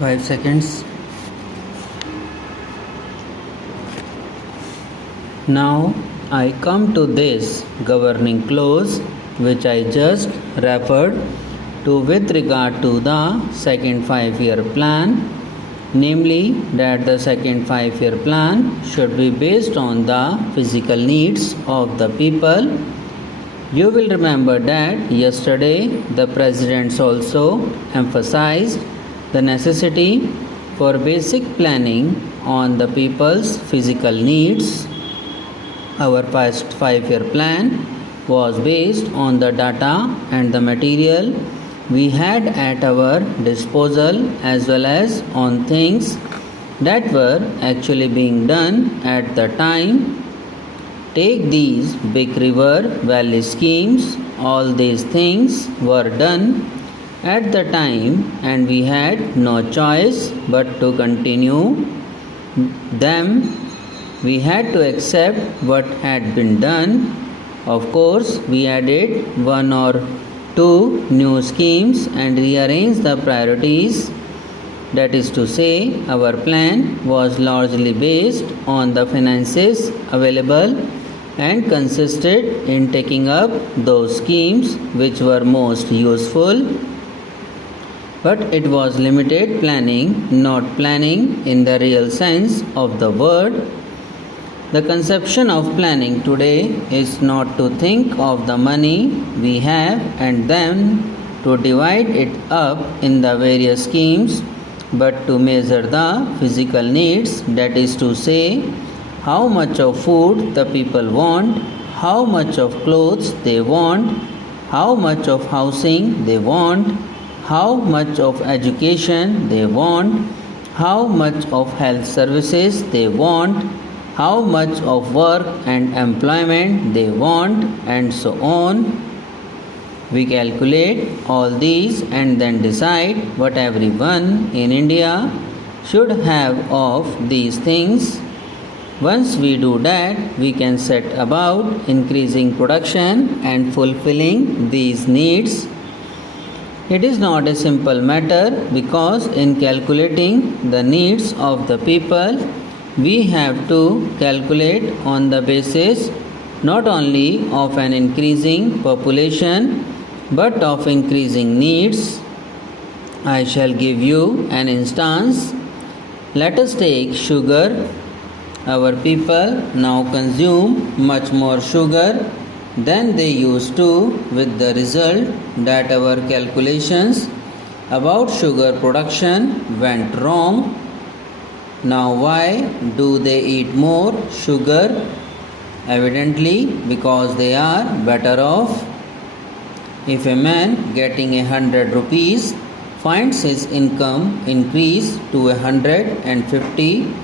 5 seconds. Now I come to this governing clause which I just referred to with regard to the second 5-year plan, namely that the second 5-year plan should be based on the physical needs of the people. You will remember that yesterday the presidents also emphasized the necessity for basic planning on the people's physical needs. Our past 5-year plan was based on the data and the material we had at our disposal as well as on things that were actually being done at the time. Take these big river valley schemes, all these things were done at the time and we had no choice but to continue them. We had to accept what had been done. Of course, we added one or two new schemes and rearranged the priorities. That is to say, our plan was largely based on the finances available and consisted in taking up those schemes which were most useful. But it was limited planning, not planning in the real sense of the word. The conception of planning today is not to think of the money we have and then to divide it up in the various schemes, but to measure the physical needs, that is to say, how much of food the people want, how much of clothes they want, how much of housing they want, how much of education they want, how much of health services they want, how much of work and employment they want, and so on. We calculate all these and then decide what everyone in India should have of these things. Once we do that, we can set about increasing production and fulfilling these needs. It is not a simple matter because in calculating the needs of the people, we have to calculate on the basis not only of an increasing population but of increasing needs. I shall give you an instance. Let us take sugar. Our people now consume much more sugar than they used to, with the result that our calculations about sugar production went wrong. Now, why do they eat more sugar? Evidently, because they are better off. If a man getting 100 rupees finds his income increase to 150,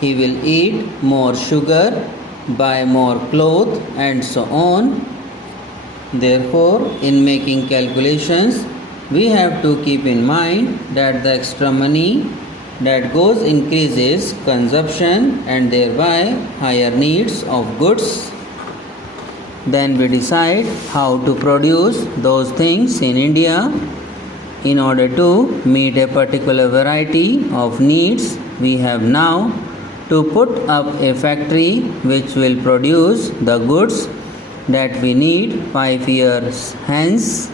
he will eat more sugar, buy more clothes, and so on. Therefore, in making calculations, we have to keep in mind that the extra money that goes increases consumption and thereby higher needs of goods. Then we decide how to produce those things in India. In order to meet a particular variety of needs, we have now to put up a factory which will produce the goods that we need 5 years hence.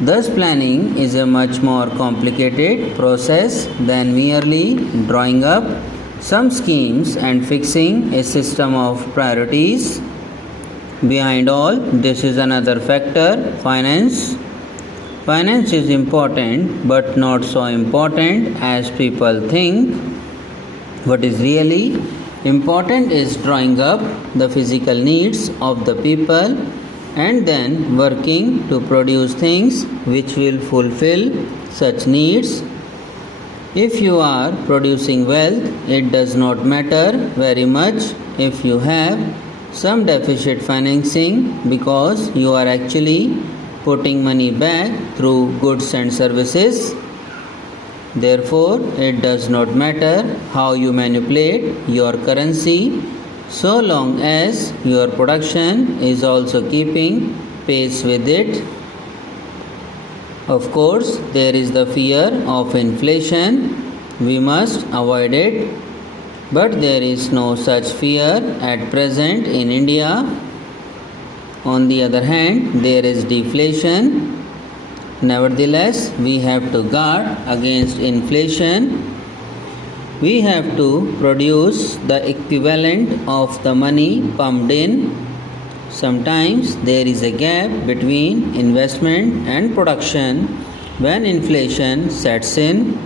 Thus, planning is a much more complicated process than merely drawing up some schemes and fixing a system of priorities. Behind all this is another factor, finance. Finance is important but not so important as people think. What is really important is drawing up the physical needs of the people and then working to produce things which will fulfill such needs. If you are producing wealth, it does not matter very much if you have some deficit financing because you are actually putting money back through goods and services. Therefore, it does not matter how you manipulate your currency so long as your production is also keeping pace with it. Of course, there is the fear of inflation. We must avoid it. But there is no such fear at present in India. On the other hand, there is deflation. Nevertheless, we have to guard against inflation. We have to produce the equivalent of the money pumped in. Sometimes there is a gap between investment and production when inflation sets in.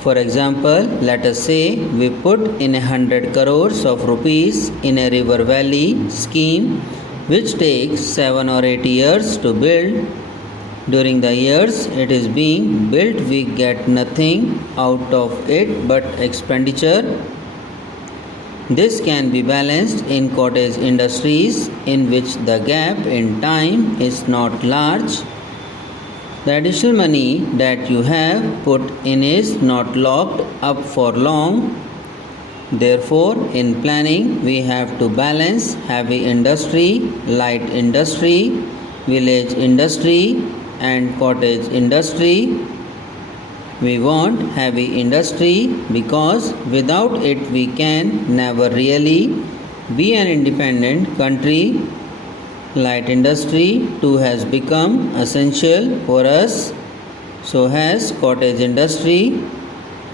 For example, let us say we put in 100 crores of rupees in a river valley scheme which takes 7 or 8 years to build. During the years it is being built, we get nothing out of it but expenditure. This can be balanced in cottage industries in which the gap in time is not large. The additional money that you have put in is not locked up for long. Therefore, in planning, we have to balance heavy industry, light industry, village industry, and cottage industry. We want heavy industry because without it we can never really be an independent country. Light industry too has become essential for us. So has cottage industry.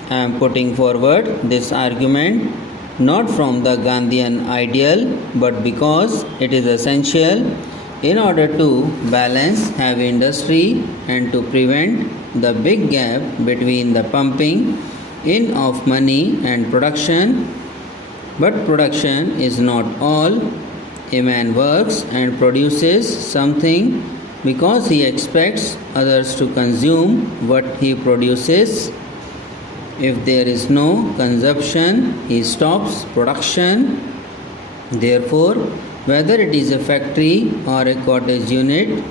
I am putting forward this argument not from the Gandhian ideal but because it is essential in order to balance heavy industry and to prevent the big gap between the pumping in of money and production. But production is not all. A man works and produces something because he expects others to consume what he produces. If there is no consumption, he stops production. Therefore, whether it is a factory or a cottage unit,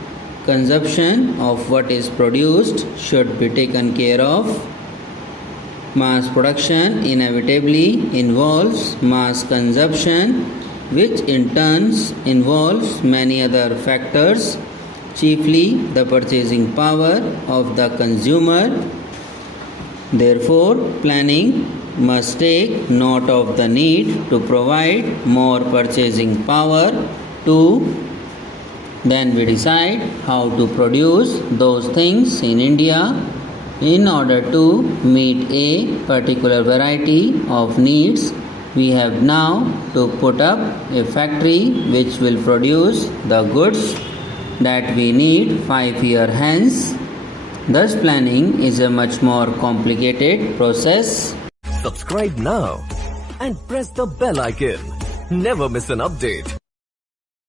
consumption of what is produced should be taken care of. Mass production inevitably involves mass consumption, which in turn involves many other factors, chiefly the purchasing power of the consumer. Therefore, planning must take note of the need to provide more purchasing power to. Then we decide how to produce those things in India in order to meet a particular variety of needs. We have now to put up a factory which will produce the goods that we need 5 years hence. Thus, planning is a much more complicated process. Subscribe now and press the bell icon. Never miss an update.